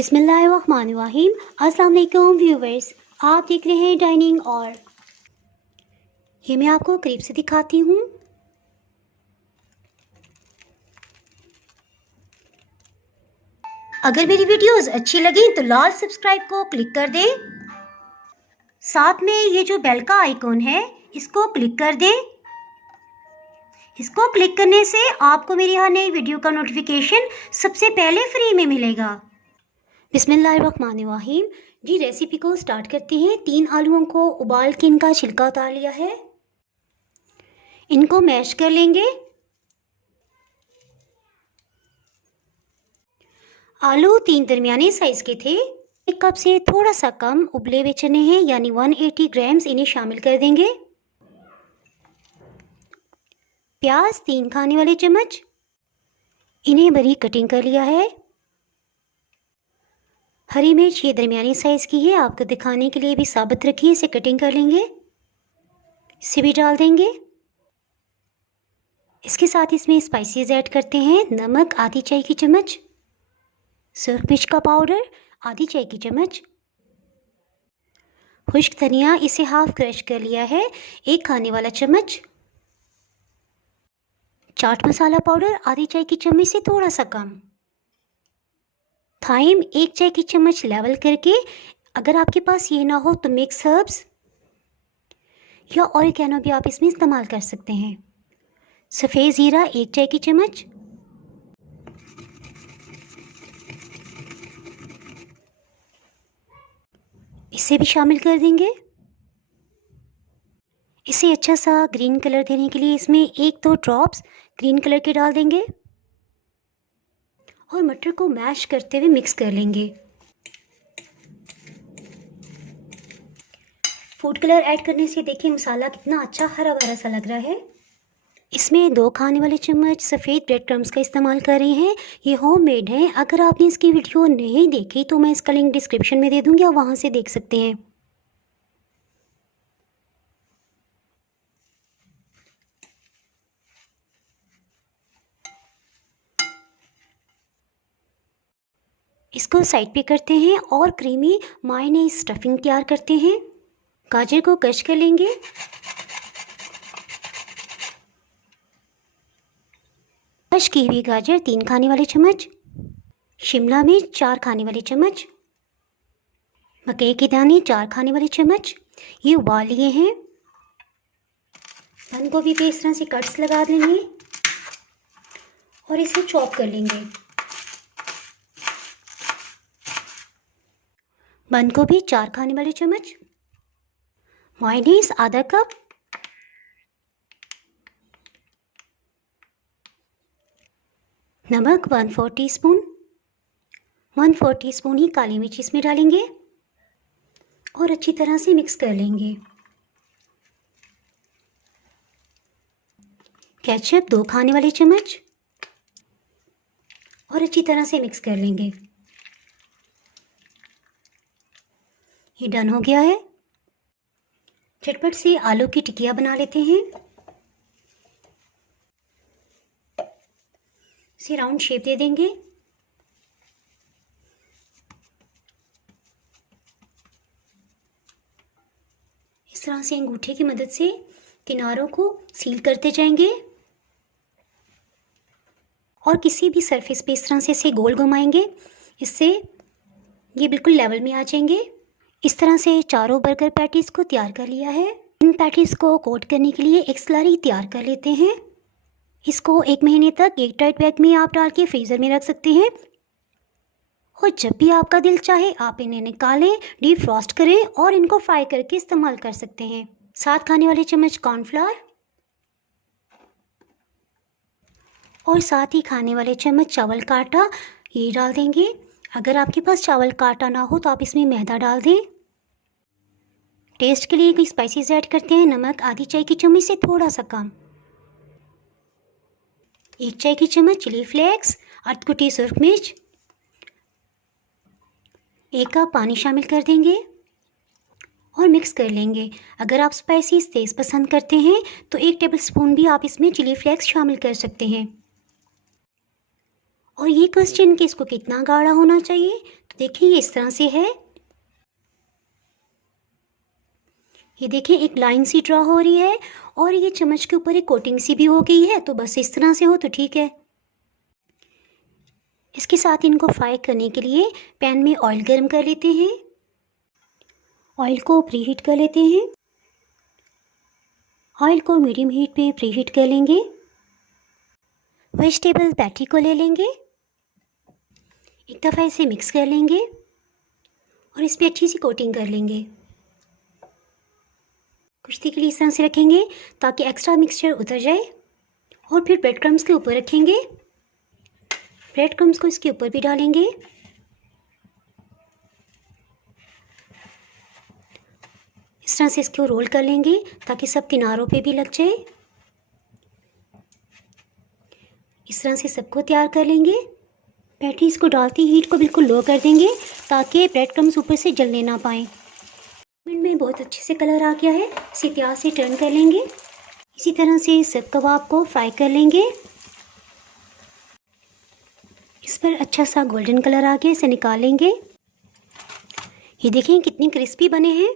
बिस्मिल्लाहिर्रहमानिर्रहीम। अस्सलाम वालेकुम व्यूवर्स, आप देख रहे हैं डाइनिंग और ये मैं आपको करीब से दिखाती हूँ। अगर मेरी वीडियोस अच्छी लगी तो लाल सब्सक्राइब को क्लिक कर दें। साथ में ये जो बेल का आइकॉन है इसको क्लिक कर दें। इसको क्लिक करने से आपको मेरी हर नई वीडियो का नोटिफिकेशन सबसे पहले फ्री में मिलेगा। बिस्मिल्लाहिर्रहमानिर्रहीम। जी रेसिपी को स्टार्ट करते हैं। 3 आलूओं को उबाल के इनका छिलका उतार लिया है। इनको मैश कर लेंगे। आलू 3 दरमियाने साइज के थे। 1 कप से थोड़ा सा कम उबले हुए चने हैं यानी 180 ग्राम्स, इन्हें शामिल कर देंगे। प्याज 3 खाने वाले चम्मच, इन्हें बारीक कटिंग कर लिया है। हरी मिर्च ये दरमियानी साइज की है, आपको दिखाने के लिए भी साबुत रखी है, इसे कटिंग कर लेंगे। इसे भी डाल देंगे। इसके साथ इसमें स्पाइसेस ऐड करते हैं। नमक आधी चाय की चम्मच, सूरख मिर्च का पाउडर आधी चाय की चम्मच, खुश्क धनिया इसे हाफ क्रश कर लिया है 1 खाने वाला चम्मच, चाट मसाला पाउडर आधी चाय की चम्मच से थोड़ा सा कम, थाइम 1 चाय की चम्मच लेवल करके, अगर आपके पास ये ना हो तो मिक्स हर्ब्स या ऑरिगेनो भी आप इसमें इस्तेमाल कर सकते हैं। सफ़ेद ज़ीरा 1 चाय की चम्मच, इसे भी शामिल कर देंगे। इसे अच्छा सा ग्रीन कलर देने के लिए इसमें 1-2 ड्रॉप्स ग्रीन कलर के डाल देंगे और मटर को मैश करते हुए मिक्स कर लेंगे। फूड कलर ऐड करने से देखिए मसाला कितना अच्छा हरा भरा सा लग रहा है। इसमें 2 खाने वाले चम्मच सफ़ेद ब्रेड क्रम्स का इस्तेमाल कर रहे हैं। ये होममेड हैं। अगर आपने इसकी वीडियो नहीं देखी तो मैं इसका लिंक डिस्क्रिप्शन में दे दूँगी, आप वहाँ से देख सकते हैं। इसको साइड पे करते हैं और क्रीमी मायोनीज स्टफिंग तैयार करते हैं। गाजर को क्रश कर लेंगे। क्रश की हुई गाजर 3 खाने वाले चम्मच, शिमला मिर्च 4 खाने वाले चम्मच, मकई के दाने 4 खाने वाले चम्मच, ये उबाल लिए हैं। बंद गोभी पे इस तरह से कट्स लगा देंगे और इसे चॉप कर लेंगे। बंद गोभी 4 खाने वाले चम्मच, मायोनीज आधा कप, नमक 1/4 टीस्पून, 1/4 टीस्पून ही काली मिर्च इसमें डालेंगे और अच्छी तरह से मिक्स कर लेंगे। केचप 2 खाने वाले चम्मच और अच्छी तरह से मिक्स कर लेंगे। ये डन हो गया है। झटपट से आलू की टिकिया बना लेते हैं। इसे राउंड शेप दे देंगे। इस तरह से अंगूठे की मदद से किनारों को सील करते जाएंगे और किसी भी सरफेस पे इस तरह से इसे गोल घुमाएंगे, इससे ये बिल्कुल लेवल में आ जाएंगे। इस तरह से चारों बर्गर पैटीज को तैयार कर लिया है। इन पैटीज को कोट करने के लिए एक स्लरी तैयार कर लेते हैं। इसको 1 महीने तक एक टाइट बैग में आप डाल के फ्रीज़र में रख सकते हैं और जब भी आपका दिल चाहे आप इन्हें निकालें, डीप फ्रॉस्ट करें और इनको फ्राई करके इस्तेमाल कर सकते हैं। 7 खाने वाले चम्मच कॉर्नफ्लावर और 7 ही खाने वाले चम्मच चावल का आटा ये डाल देंगे। अगर आपके पास चावल का आटा ना हो तो आप इसमें मैदा डाल दें। टेस्ट के लिए कोई स्पाइसेस ऐड करते हैं। नमक आधी चाय की चम्मच से थोड़ा सा कम, 1 चाय की चम्मच चिली फ्लेक्स, अधकुटी सुरख मिर्च, 1 कप पानी शामिल कर देंगे और मिक्स कर लेंगे। अगर आप स्पाइसेस तेज़ पसंद करते हैं तो 1 टेबलस्पून भी आप इसमें चिली फ्लेक्स शामिल कर सकते हैं। और ये क्वेश्चन कि इसको कितना गाढ़ा होना चाहिए, तो देखिए ये इस तरह से है। ये देखिए एक लाइन सी ड्रा हो रही है और ये चम्मच के ऊपर एक कोटिंग सी भी हो गई है। तो बस इस तरह से हो तो ठीक है। इसके साथ इनको फ्राई करने के लिए पैन में ऑयल गर्म कर लेते हैं। ऑयल को प्रीहीट कर लेते हैं। ऑयल को मीडियम हीट पे प्रीहीट कर लेंगे। वेजिटेबल पैटी को ले लेंगे, एक दफ़ा इसे मिक्स कर लेंगे और इस पर अच्छी सी कोटिंग कर लेंगे। कुछ देर के लिए इस तरह से रखेंगे ताकि एक्स्ट्रा मिक्सचर उतर जाए और फिर ब्रेड क्रम्स के ऊपर रखेंगे। ब्रेड क्रम्स को इसके ऊपर भी डालेंगे। इस तरह से इसको रोल कर लेंगे ताकि सब किनारों पे भी लग जाए। इस तरह से सबको तैयार कर लेंगे। पैटीज़ को डालती हीट को बिल्कुल लो कर देंगे ताकि ब्रेड क्रम्स ऊपर से जलने ना पाएँ। में बहुत अच्छे से कलर आ गया है। इसे प्याज से टर्न कर लेंगे। इसी तरह से सब कबाब को फ्राई कर लेंगे। इस पर अच्छा सा गोल्डन कलर आ गया, इसे निकालेंगे। ये देखें कितने क्रिस्पी बने हैं।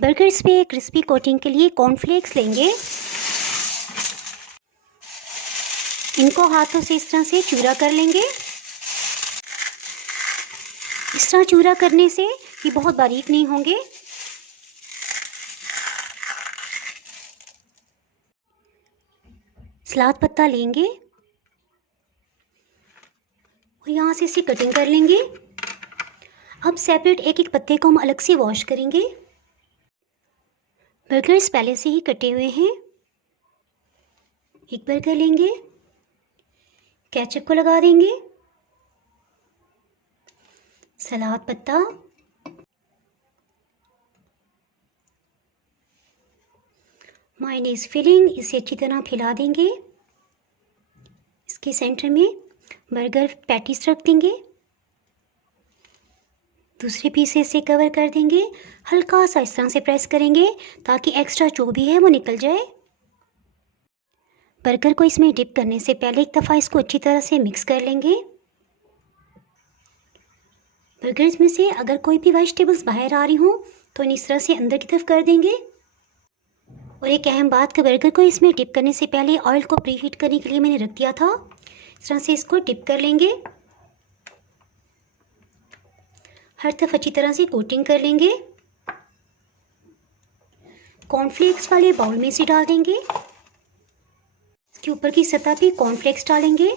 बर्गर्स पे क्रिस्पी कोटिंग के लिए कॉर्नफ्लेक्स लेंगे। इनको हाथों से इस तरह से चूरा कर लेंगे। इस तरह चूरा करने से ये बहुत बारीक नहीं होंगे। सलाद पत्ता लेंगे और यहाँ से इसे कटिंग कर लेंगे। अब सेपरेट एक एक पत्ते को हम अलग से वॉश करेंगे। बर्गर्स पहले से ही कटे हुए हैं। एक बर्गर लेंगे, केचप को लगा देंगे, सलाद पत्ता, मायोनीज फिलिंग, इसे अच्छी तरह फैला देंगे। इसके सेंटर में बर्गर पैटीज रख देंगे। दूसरे पीस से कवर कर देंगे। हल्का सा इस तरह से प्रेस करेंगे ताकि एक्स्ट्रा जो भी है वो निकल जाए। बर्गर को इसमें डिप करने से पहले एक दफ़ा इसको अच्छी तरह से मिक्स कर लेंगे। बर्गर्स में से अगर कोई भी वेजिटेबल्स बाहर आ रही हों तो इस तरह से अंदर की तरफ कर देंगे। और एक अहम बात कि बर्गर को इसमें डिप करने से पहले ऑयल को प्रीहीट करने के लिए मैंने रख दिया था। इस तरह से इसको डिप कर लेंगे। हर तरफ अच्छी तरह से कोटिंग कर लेंगे। कॉर्नफ्लेक्स वाले बाउल में से डाल देंगे। इसके ऊपर की सतह पे कॉर्नफ्लेक्स डालेंगे।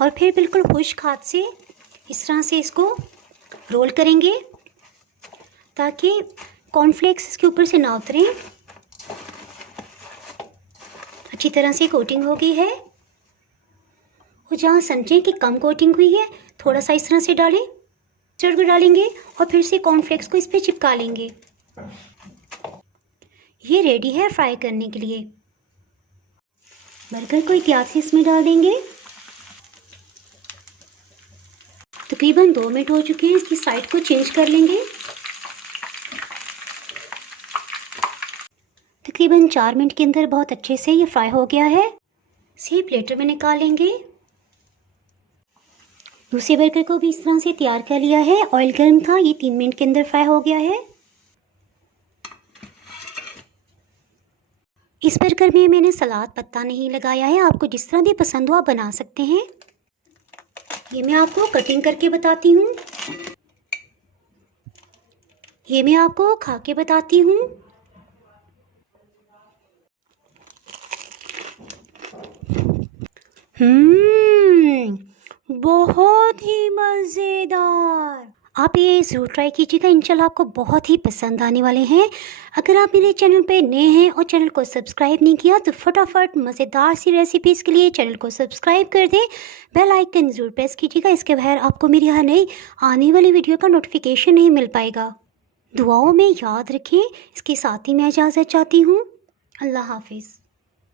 और फिर बिल्कुल खुश्क हाथ से इस तरह से इसको रोल करेंगे ताकि कॉर्नफ्लेक्स इसके ऊपर से ना उतरें। अच्छी तरह से कोटिंग हो गई है। और जहाँ समझें कि कम कोटिंग हुई है थोड़ा सा इस तरह से डालें, चढ़ डालेंगे और फिर से कॉर्नफ्लेक्स को इस पर चिपका लेंगे। ये रेडी है फ्राई करने के लिए। बर्गर को इतिहास से इसमें डाल देंगे। तकरीबन 2 मिनट हो चुके हैं। इसकी साइड को चेंज कर लेंगे। तकरीबन 4 मिनट के अंदर बहुत अच्छे से ये फ्राई हो गया है। इसे प्लेटर में निकाल लेंगे। दूसरे बर्गर को भी इस तरह से तैयार कर लिया है। ऑयल गर्म था, ये 3 मिनट के अंदर फ्राई हो गया है। इस बर्गर में मैंने सलाद पत्ता नहीं लगाया है। आपको जिस तरह भी पसंद हो आप बना सकते हैं। ये मैं आपको कटिंग करके बताती हूँ। ये मैं आपको खा के बताती हूँ। बहुत ही मज़ेदार। आप ये ज़रूर ट्राई कीजिएगा, इंशाल्लाह आपको बहुत ही पसंद आने वाले हैं। अगर आप मेरे चैनल पे नए हैं और चैनल को सब्सक्राइब नहीं किया तो फटाफट मज़ेदार सी रेसिपीज़ के लिए चैनल को सब्सक्राइब कर दें। बेल आइकन ज़रूर प्रेस कीजिएगा, इसके बगैर आपको मेरी हर नई आने वाली वीडियो का नोटिफिकेशन नहीं मिल पाएगा। दुआओं में याद रखें। इसके साथ ही मैं इजाज़त चाहती हूँ। अल्लाह हाफिज़।